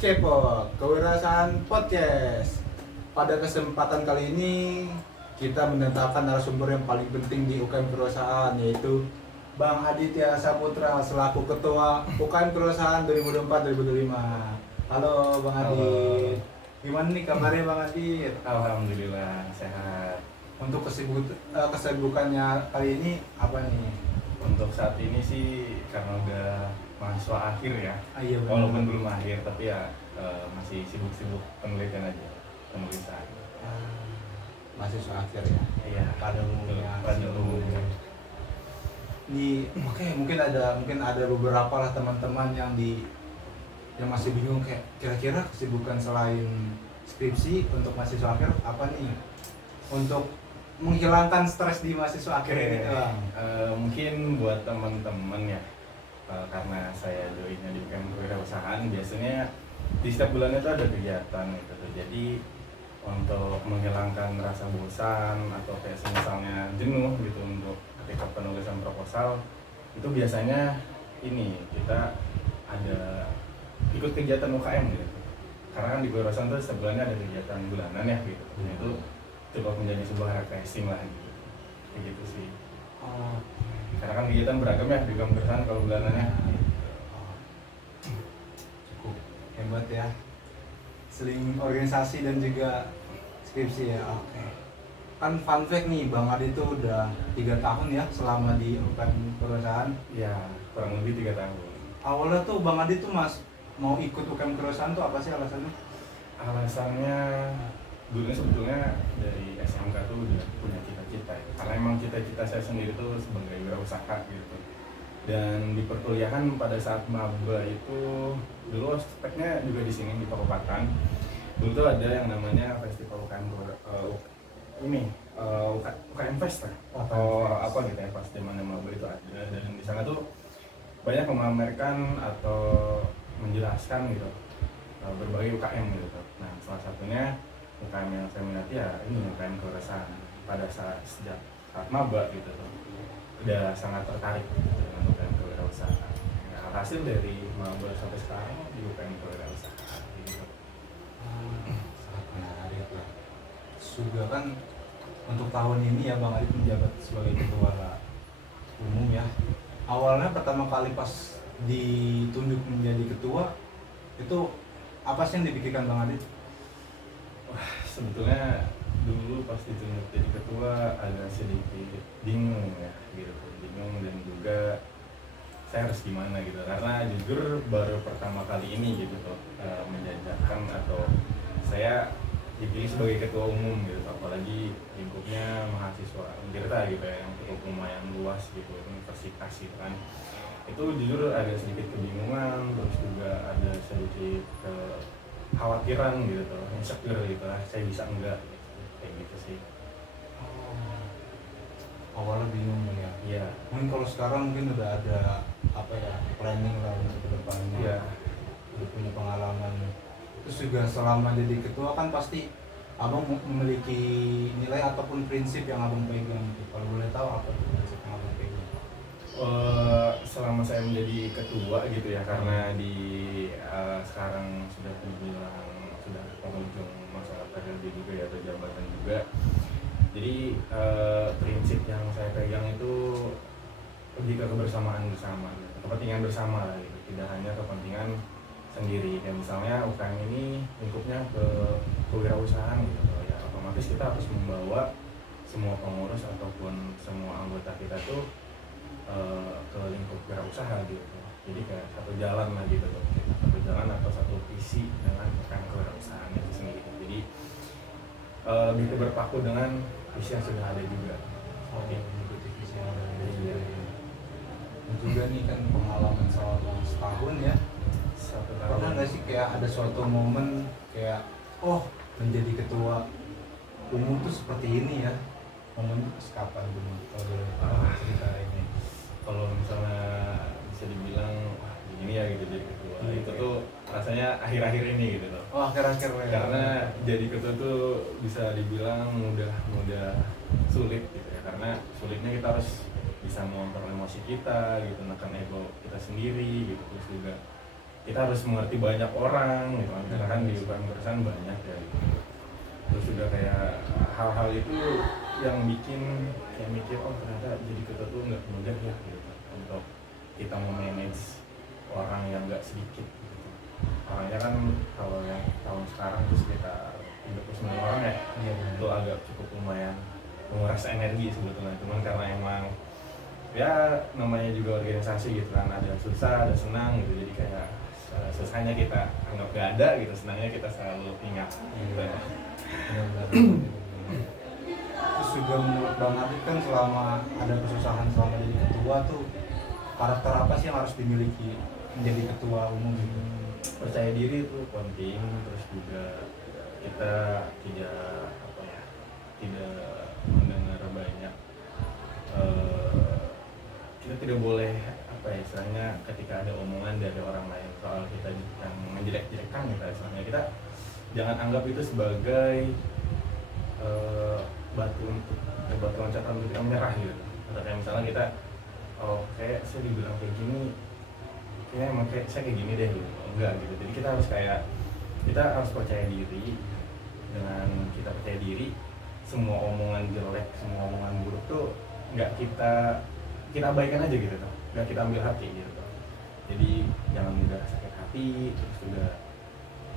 Kepo, Kewirausahaan Podcast. Pada kesempatan kali ini kita mendatangkan narasumber yang paling penting di UKM Kewirausahaan, yaitu Bang Aditya Saputra selaku Ketua UKM Kewirausahaan 2024-2025. Halo Bang Adit. Gimana nih kabarnya Bang Adit? Alhamdulillah sehat. Untuk kesibukannya kali ini apa nih? Untuk saat ini sih karena udah mahasiswa akhir ya, Iya benar. walaupun belum akhir tapi ya masih sibuk-sibuk penelitian aja, penulisan. Mahasiswa akhir ya. Iya, Pada umumnya. pada umumnya. Mungkin ada beberapa lah teman-teman yang masih bingung kayak kira-kira kesibukan selain skripsi untuk mahasiswa akhir apa nih untuk menghilangkan stres di mahasiswa akhir ini Bang. Mungkin buat teman-teman ya, karena saya joinnya di UKM Kewirausahaan, biasanya di setiap bulan itu ada kegiatan gitu. Jadi untuk menghilangkan rasa bosan atau kayak misalnya jenuh gitu untuk ketika penulisan proposal, itu biasanya ini kita ada ikut kegiatan UKM gitu. Karena kan di Kewirausahaan tuh setiap bulannya ada kegiatan bulanan ya gitu. Nah, itu coba menjadi sebuah refreshing lah gitu. Kayak gitu sih. Karena kan kegiatan beragam ya di Kewirausahaan kalau bulanannya. Cukup hebat ya, seling organisasi dan juga skripsi ya. Oke. Kan fun fact nih, Bang Adi itu udah 3 tahun ya selama di UKM Kewirausahaan. Ya, kurang lebih 3 tahun. Awalnya tuh Bang Adi tuh mau ikut UKM Kewirausahaan tuh apa sih alasannya? Alasannya dulu sebetulnya dari SMK tuh udah punya cita-cita ya. Karena emang cita-cita saya sendiri tuh sebagai wirausaha gitu. Dan di perkuliahan pada saat maba itu dulu speknya juga di sini di Pakopatan. Dulu tuh ada yang namanya festival UKM Fest lah, atau apa gitu ya, pas zaman maba itu ada. Dan di sana tuh banyak memamerkan atau menjelaskan gitu berbagai UKM gitu. Nah, salah satunya UKM yang saya minati ya ini UKM Kewirausahaan. Pada sejak saat maba gitu tuh udah sangat tertarik gitu dengan UKM Kewirausahaan. Nah, hasil dari maba sampai sekarang di UKM Kewirausahaan gitu. Sangat menarik lah. Juga kan untuk tahun ini ya Bang Adit menjabat sebagai ketua umum ya. Awalnya pertama kali pas ditunjuk menjadi ketua itu apa sih yang dipikirkan Bang Adit? Sebetulnya dulu pas ditunjuk jadi ketua agak sedikit bingung ya gitu, bingung dan juga saya harus gimana gitu, karena jujur baru pertama kali ini gitu menjajakan atau saya dipilih sebagai ketua umum gitu, apalagi lingkupnya mahasiswa Untirta gitu ya, yang cukup lumayan luas gitu, universitas gitu kan. Itu jujur ada sedikit kebingungan, terus juga ada sedikit kekhawatiran gitu, insecure gitu lah, saya bisa enggak gitu, kayak gitu sih. Awalnya bingung ya. Iya. Mungkin kalau sekarang mungkin udah ada apa ya, planning lah untuk kedepannya. Iya. Udah punya pengalaman. Terus juga selama jadi ketua kan pasti abang memiliki nilai ataupun prinsip yang abang pegang gitu. Kalau boleh tahu apa tuh prinsip yang abang pegang? Selama saya menjadi ketua gitu ya, karena di sekarang sudah dibilang sudah penghujung masa periode juga ya, atau jabatan juga. Jadi prinsip yang saya pegang itu lebih ke kebersamaan bersama, gitu. Kepentingan bersama lah gitu, tidak hanya kepentingan sendiri. Kayak misalnya UKM ini lingkupnya ke kewirausahaan gitu ya, otomatis kita harus membawa semua pengurus ataupun semua anggota kita tuh ke lingkup wirausaha gitu. Jadi kayak satu jalan lah gitu tuh, satu jalan atau satu visi dengan UKM Kewirausahaan itu sendiri. Jadi lebih berpaku dengan visi yang sudah ada juga. Oke, mengikuti visi yang ada di Iya. Dan juga nih kan pengalaman selama setahun ya. Satu Pernah tahun. nggak sih kayak ada suatu momen kayak menjadi ketua umum tuh seperti ini ya? Momen itu kapan dulu? Kalau boleh cerita ini. Kalau misalnya bisa dibilang wah begini ya gitu jadi ketua, itu tuh rasanya akhir-akhir ini gitu loh. Oh, akhir-akhir ya. Karena jadi ketua tuh bisa dibilang mudah sulit gitu ya, karena sulitnya kita harus bisa mengontrol emosi kita gitu, menekan ego kita sendiri gitu, terus juga kita harus mengerti banyak orang gitu kan, karena kan di UKM perusahaan banyak ya gitu. Terus juga kayak hal-hal itu yang bikin kayak mikir, oh ternyata jadi ketua tuh nggak mudah ya gitu, untuk kita memanage orang yang nggak sedikit gitu. Orangnya kan kalau yang tahun sekarang itu sekitar 39 orang ya, itu agak cukup lumayan menguras energi sebetulnya, cuman karena emang ya namanya juga organisasi gitu kan, ada susah ada senang gitu, jadi kayak susahnya kita anggap gak ada gitu, senangnya kita selalu ingat gitu. Terus juga menurut Bang Adit kan selama ada kesusahan selama jadi ketua tuh karakter apa sih yang harus dimiliki menjadi ketua umum gitu? Percaya diri itu penting, terus juga kita tidak apa ya, tidak mendengar banyak kita tidak boleh apa ya istilahnya, ketika ada omongan dari orang lain soal kita yang menjelek-jelekan gitu istilahnya, kita jangan anggap itu sebagai batu loncatan untuk kita menyerah gitu. Atau kayak misalnya kita, oh kayak saya dibilang kayak gini, kayaknya emang kayak saya kayak gini deh gitu. Enggak gitu. Jadi kita harus percaya diri. Dengan kita percaya diri, semua omongan jelek, semua omongan buruk tuh nggak kita abaikan aja gitu tuh, nggak kita ambil hati gitu tuh. Jadi jangan mudah sakit hati, terus juga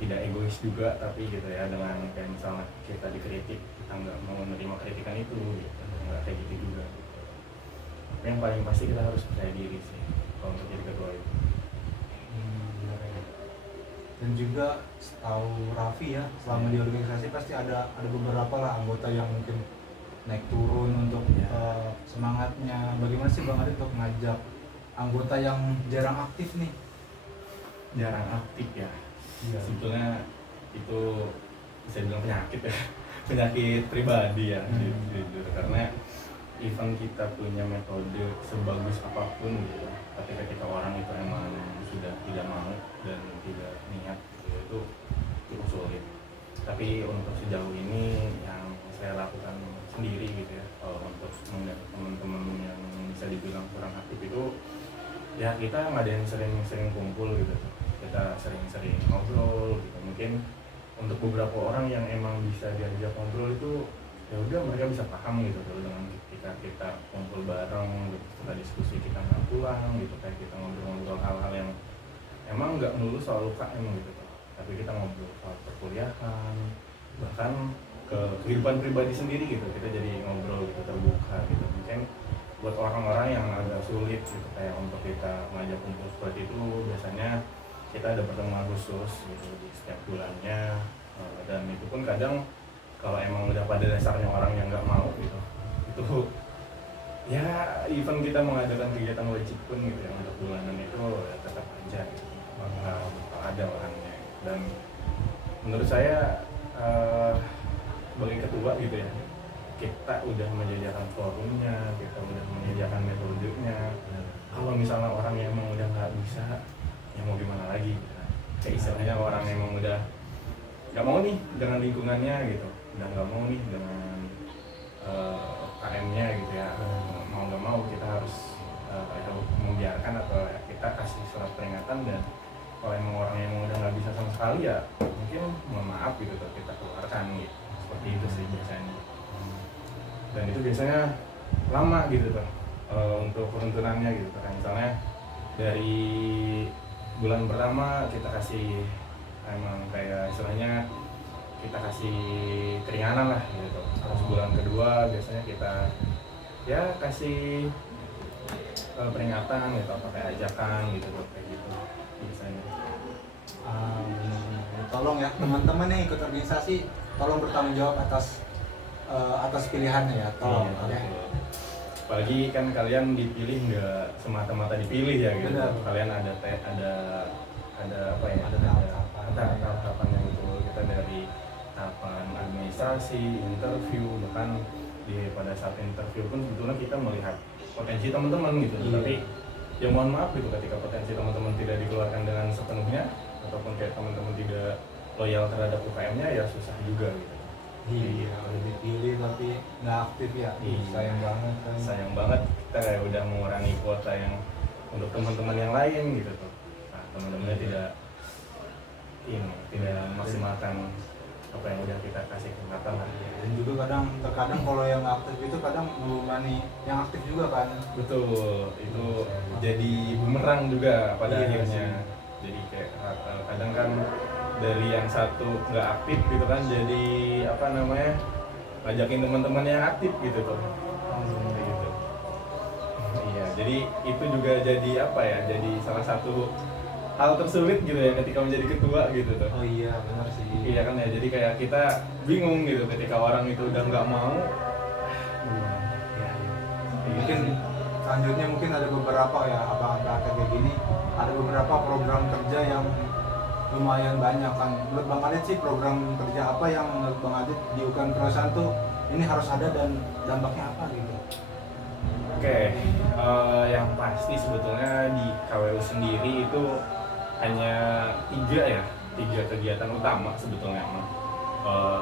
tidak egois juga, tapi gitu ya, dengan kayak misalnya kita dikritik, kita nggak mau menerima kritikan itu gitu, nggak kayak gitu juga gitu. Tapi yang paling pasti kita harus percaya diri sih kalau untuk jadi ketua itu. Dan juga setahu Raffi ya, selama di organisasi pasti ada beberapa lah anggota yang mungkin naik turun untuk semangatnya. Bagaimana sih Bang Adit untuk ngajak anggota yang jarang aktif nih? Jarang aktif ya. Sebetulnya itu bisa bilang penyakit ya, penyakit pribadi ya, jujur. Karena even kita punya metode sebagus apapun gitu, tapi ketika orang itu emang sudah tidak mau dan tidak niat gitu, itu cukup sulit. Tapi untuk sejauh ini yang saya lakukan sendiri gitu ya, untuk mengajak teman-teman yang bisa dibilang kurang aktif itu, ya kita ngadain sering-sering kumpul gitu, kita sering-sering ngobrol gitu. Mungkin untuk beberapa orang yang emang bisa diajak ngobrol itu, ya udah mereka bisa paham gitu dengan kita kumpul bareng gitu, setelah diskusi kita nggak pulang gitu, kayak kita ngobrol-ngobrol hal-hal yang emang nggak melulu soal UKM gitu, tapi kita ngobrol soal perkuliahan, bahkan ke kehidupan pribadi sendiri gitu, kita jadi ngobrol gitu, terbuka gitu. Mungkin buat orang-orang yang agak sulit gitu kayak untuk kita ngajak kumpul seperti itu, biasanya kita ada pertemuan khusus gitu di setiap bulannya, dan itu pun kadang kalau emang udah pada dasarnya orang yang nggak mau gitu, itu ya even kita mengadakan kegiatan wajib pun gitu yang untuk bulanan itu ya tetap aja gitu, bakal ada orangnya. Dan menurut saya sebagai ketua gitu ya, kita udah menyediakan forumnya, kita udah menyediakan metodenya. Kalau misalnya orang yang emang udah nggak bisa, ya mau gimana lagi gitu. Kayak istilahnya orang yang emang udah nggak mau nih dengan lingkungannya gitu, udah nggak mau nih dengan KM-nya gitu ya, mau nggak mau kita harus membiarkan atau kita kasih surat peringatan. Dan kalau emang orang yang udah nggak bisa sama sekali, ya mungkin mohon maaf gitu tuh, kita keluarkan gitu, seperti itu sih biasanya. Dan itu biasanya lama gitu tuh untuk peruntunannya gitu. Kayak misalnya dari bulan pertama kita kasih emang kayak istilahnya kita kasih keringanan lah gitu. Terus bulan kedua biasanya kita ya kasih peringatan gitu, atau kayak ajakan gitu, kayak gitu biasanya. Tolong ya teman-teman yang ikut organisasi, tolong bertanggung jawab atas pilihannya ya, tolong. Iya, apalagi kan kalian dipilih nggak semata-mata dipilih ya gitu. Benar. Kalian ada apa ya, ada tahapan-tahapannya gitu. Kita dari tahapan administrasi, interview, bahkan pada saat interview pun sebetulnya kita melihat potensi teman-teman gitu. Iya. Tapi ya mohon maaf gitu, ketika potensi teman-teman tidak dikeluarkan dengan sepenuhnya, ataupun kayak teman-teman tidak loyal terhadap UKM-nya, ya susah juga gitu. Iya, udah dipilih tapi nggak aktif ya. Iya. Sayang banget kan. Sayang banget kita kayak udah mengurangi kuota yang untuk teman-teman yang lain gitu tuh. Nah, teman-temannya tidak memaksimalkan apa yang udah kita kasih kesempatan lah. Dan juga terkadang kalau yang aktif itu kadang membebani yang aktif juga kan. Betul, itu jadi bumerang juga pada Iya akhirnya. Jadi kayak kadang kan dari yang satu nggak aktif gitu kan, jadi apa namanya, ngajakin teman-teman yang aktif gitu tuh. Kayak gitu. Iya, jadi itu juga jadi apa ya, jadi salah satu hal tersulit gitu ya ketika menjadi ketua gitu tuh. Oh iya benar sih. Iya kan ya, jadi kayak kita bingung gitu ketika orang itu udah nggak mau. Ya, mungkin selanjutnya mungkin ada beberapa ya abang-abang kayak gini, ada beberapa program kerja yang lumayan banyak kan. Menurut Bang Adit sih program kerja apa yang menurut Bang Adit di UKM Kerosahan tuh ini harus ada dan dampaknya apa gitu? Oke, yang pasti sebetulnya di KWU sendiri itu hanya tiga kegiatan utama sebetulnya emang.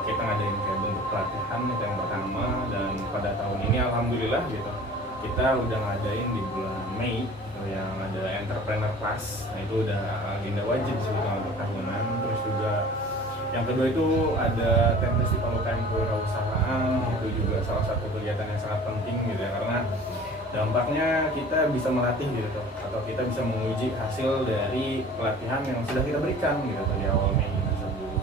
Kita ngadain kayak bentuk pelatihan itu yang pertama, dan pada tahun ini alhamdulillah gitu kita udah ngadain di bulan Mei yang ada entrepreneur class. Nah itu udah agenda wajib sebetulnya untuk tahunan. Terus juga yang kedua itu ada TEM Festival UKM Kewirausahaan, itu juga salah satu kegiatan yang sangat penting gitu ya, karena dampaknya kita bisa melatih gitu atau kita bisa menguji hasil dari pelatihan yang sudah kita berikan gitu di awal Mei tersebut.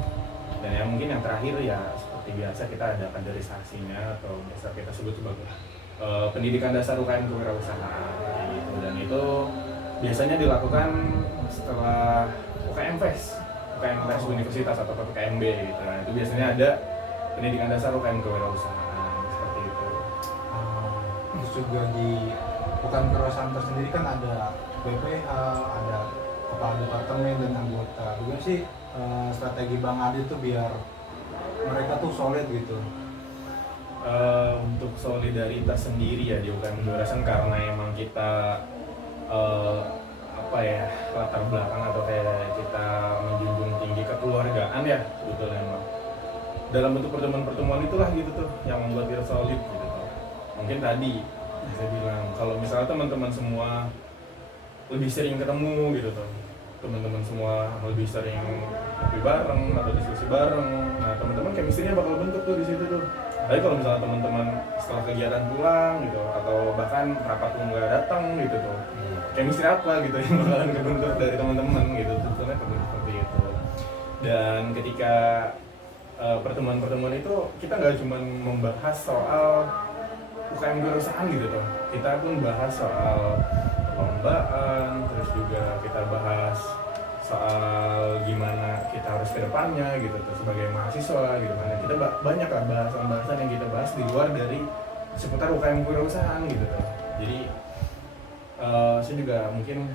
Dan yang mungkin yang terakhir ya seperti biasa kita ada kaderisasinya atau biasa kita sebut sebagai pendidikan dasar UKM Kewirausahaan gitu. Dan itu biasanya dilakukan setelah UKM Fest Universitas atau PPKMB gitu. Nah, itu biasanya ada pendidikan dasar UKM Kewirausahaan seperti itu. Terus juga di UKM Kerosahan tersendiri kan ada BPH, ada kepala departemen dan anggota. Juga sih strategi Bang Adit tuh biar mereka tuh solid gitu. Untuk solidaritas sendiri ya di UKM Kewirausahaan, karena emang kita apa ya, latar belakang atau kayak kita menjunjung tinggi kekeluargaan ya sebetulnya emang. Dalam bentuk pertemuan-pertemuan itulah gitu tuh yang membuat kita solid gitu tuh. Mungkin tadi saya bilang kalau misalnya teman-teman semua lebih sering ketemu gitu tuh, teman-teman semua lebih sering ngopi bareng atau diskusi bareng, nah teman-teman chemistry-nya bakal bentuk tuh di situ tuh. Tapi kalau misalnya teman-teman setelah kegiatan pulang gitu atau bahkan rapat pun nggak datang gitu tuh, chemistry apa gitu yang bakalan kebentuk dari teman-teman gitu, sebetulnya seperti itu. Dan ketika pertemuan-pertemuan itu kita nggak cuma membahas soal UKM Kewirausahaan gitu tuh, kita pun bahas soal perlombaan, terus juga kita bahas soal gimana kita harus ke depannya gitu tuh sebagai mahasiswa gitu kan. Kita banyak lah bahasan-bahasan yang kita bahas di luar dari seputar UKM Kewirausahaan gitu tuh. Jadi saya juga mungkin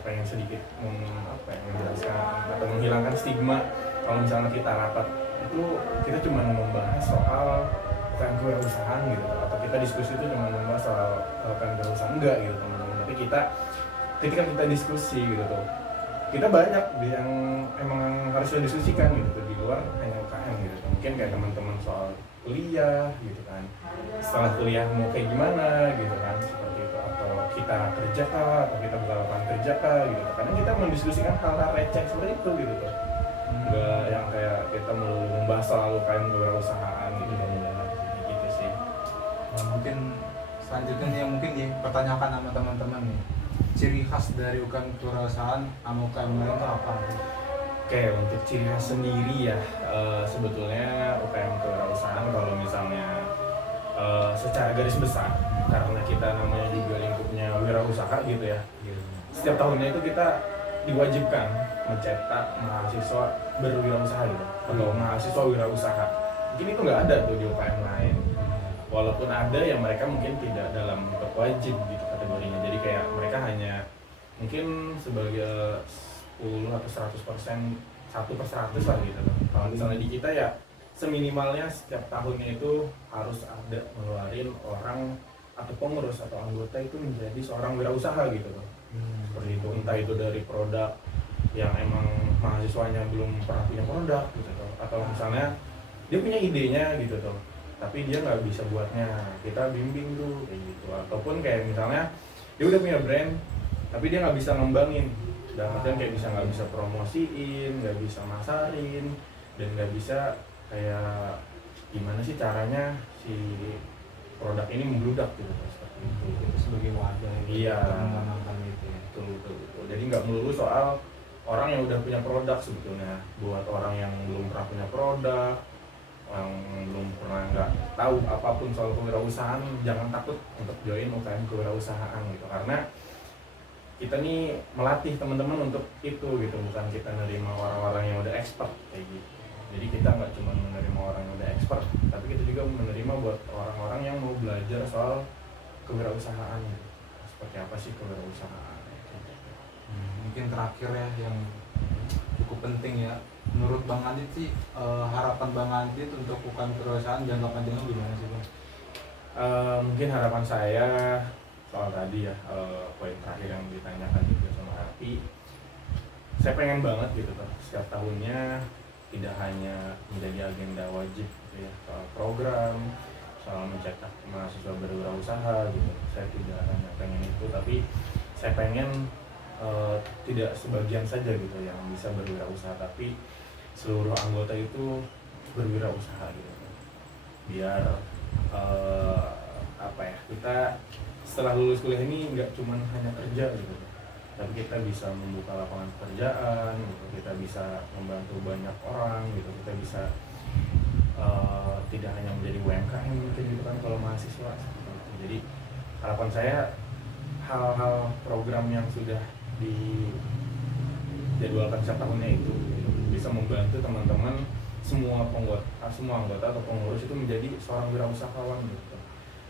pengen sedikit menjelaskan atau menghilangkan stigma kalau misalnya kita rapat itu kita cuma membahas soal UKM Kewirausahaan gitu, atau kita diskusi itu cuma membahas soal UKM Kewirausahaan, enggak gitu teman-teman. Tapi ketika kita diskusi gitu tuh, kita banyak yang emang harus didiskusikan gitu tuh, di luar hanya UKM gitu tuh. Mungkin kayak teman-teman soal kuliah gitu kan, setelah kuliah mau kayak gimana gitu kan, seperti itu, atau kita kerja kah, atau kita buka lapangan kerja kah gitu tuh. Karena kita mendiskusikan hal-hal receh seperti itu gitu tuh, enggak yang kayak kita mau membahas soal UKM Kewirausahaan gitu gitu sih. Nah, mungkin selanjutnya nih yang mungkin dipertanyakan sama teman-teman nih, ciri khas dari UKM Kewirausahaan sama UKM lain itu apa? Oke, untuk ciri khas sendiri ya, sebetulnya UKM Kewirausahaan kalau misalnya secara garis besar, karena kita namanya juga lingkupnya wirausaha gitu ya, setiap tahunnya itu kita diwajibkan mencetak mahasiswa berwirausaha gitu, atau mahasiswa wirausaha. Mungkin itu nggak ada tuh di UKM lain. Walaupun ada yang mereka mungkin tidak dalam bentuk wajib gitu kategorinya. Jadi kayak mereka hanya mungkin sebagai 10 atau 100%, 1/100 lah gitu. Kalau misalnya di kita ya seminimalnya setiap tahunnya itu harus ada ngeluarin orang atau pengurus atau anggota itu menjadi seorang wirausaha gitu loh. Seperti itu, entah itu dari produk yang emang mahasiswanya belum pernah punya produk gitu tuh, atau misalnya dia punya idenya gitu tuh, tapi dia nggak bisa buatnya, kita bimbing tuh kayak gitu. Ataupun kayak misalnya dia udah punya brand tapi dia nggak bisa ngembangin Dan artian kayak nggak bisa promosiin, nggak bisa masarin, dan nggak bisa kayak gimana sih caranya si produk ini membludak gitu seperti itu. Itu sebagai wadah Iya. mengamankan itu ya. Betul. Jadi nggak melulu soal orang yang udah punya produk sebetulnya. Buat orang yang belum pernah punya produk, yang belum pernah nggak tahu apapun soal kewirausahaan, jangan takut untuk join UKM kewirausahaan gitu. Karena kita nih melatih teman-teman untuk itu gitu, bukan kita menerima orang-orang yang udah expert kayak gitu. Jadi kita nggak cuma menerima orang yang udah expert, tapi kita juga menerima buat orang-orang yang mau belajar soal kewirausahaan gitu. Seperti apa sih kewirausahaan? Mungkin terakhir ya yang cukup penting ya, menurut Bang Adit sih harapan Bang Adit untuk UKM kewirausahaan jangka panjangnya gimana sih Bang? Mungkin harapan saya soal tadi ya, poin terakhir yang ditanyakan juga sama Rafi, saya pengen banget gitu kan setiap tahunnya tidak hanya menjadi agenda wajib gitu ya, soal program, soal mencetak mahasiswa berwirausaha gitu. Saya tidak hanya pengen itu, tapi saya pengen tidak sebagian saja gitu yang bisa berwirausaha, tapi seluruh anggota itu berwirausaha gitu. Biar kita setelah lulus kuliah ini nggak cuma hanya kerja gitu, tapi kita bisa membuka lapangan pekerjaan gitu, kita bisa membantu banyak orang gitu, kita bisa tidak hanya menjadi UMKM mungkin gitu kan kalau mahasiswa seperti itu. Jadi harapan saya hal-hal program yang sudah dijadwalkan setiap tahunnya itu gitu, bisa membantu teman-teman semua anggota atau pengurus itu menjadi seorang wirausahawan gitu.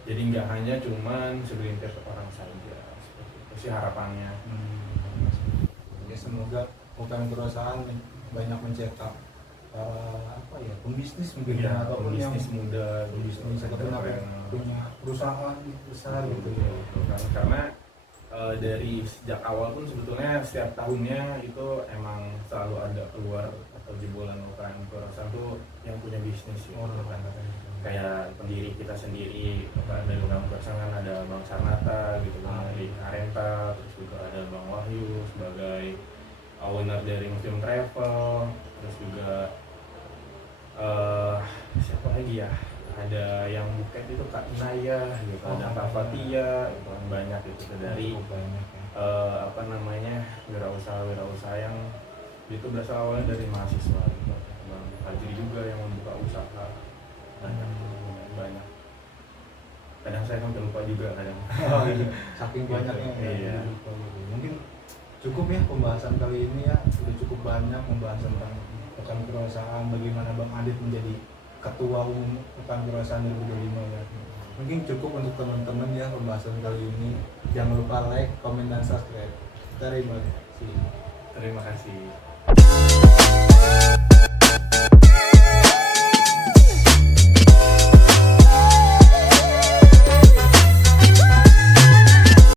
Jadi nggak hanya cuman segelintir orang saja, seperti itu sih harapannya. Ya semoga UKM kewirausahaan banyak mencetak pembisnis mungkin Ya, ataupun yang bisnis muda, bisnis ataupun punya perusahaan besar gitu ya. Karena dari sejak awal pun sebetulnya setiap tahunnya itu emang selalu ada keluar atau jebolan UKM kewirausahaan tuh yang punya bisnis gitu kan. Kayak pendiri kita sendiri dari UKM kewirausahaan kan ada Bang Sarnata gitu kan, dari Arenta, terus juga ada Bang Wahyu sebagai owner dari Muslim Travel, terus juga siapa lagi ya, ada yang buket itu Kak Inaya gitu, ada Kak Fatia gitu kan, banyak itu dari wirausaha yang itu berasal awalnya dari mahasiswa gitu. Bang Fajri juga yang membuka usaha, banyak. Kadang saya kan lupa juga kadang. Saking banyaknya ya. Iya. Mungkin cukup ya pembahasan kali ini ya, sudah cukup banyak membahas tentang UKM kewirausahaan, bagaimana Bang Adit menjadi ketua umum UKM kewirausahaan 2025 ya. Mungkin cukup untuk teman-teman ya pembahasan kali ini. Jangan lupa like, komen, dan subscribe. Terima kasih. Terima kasih.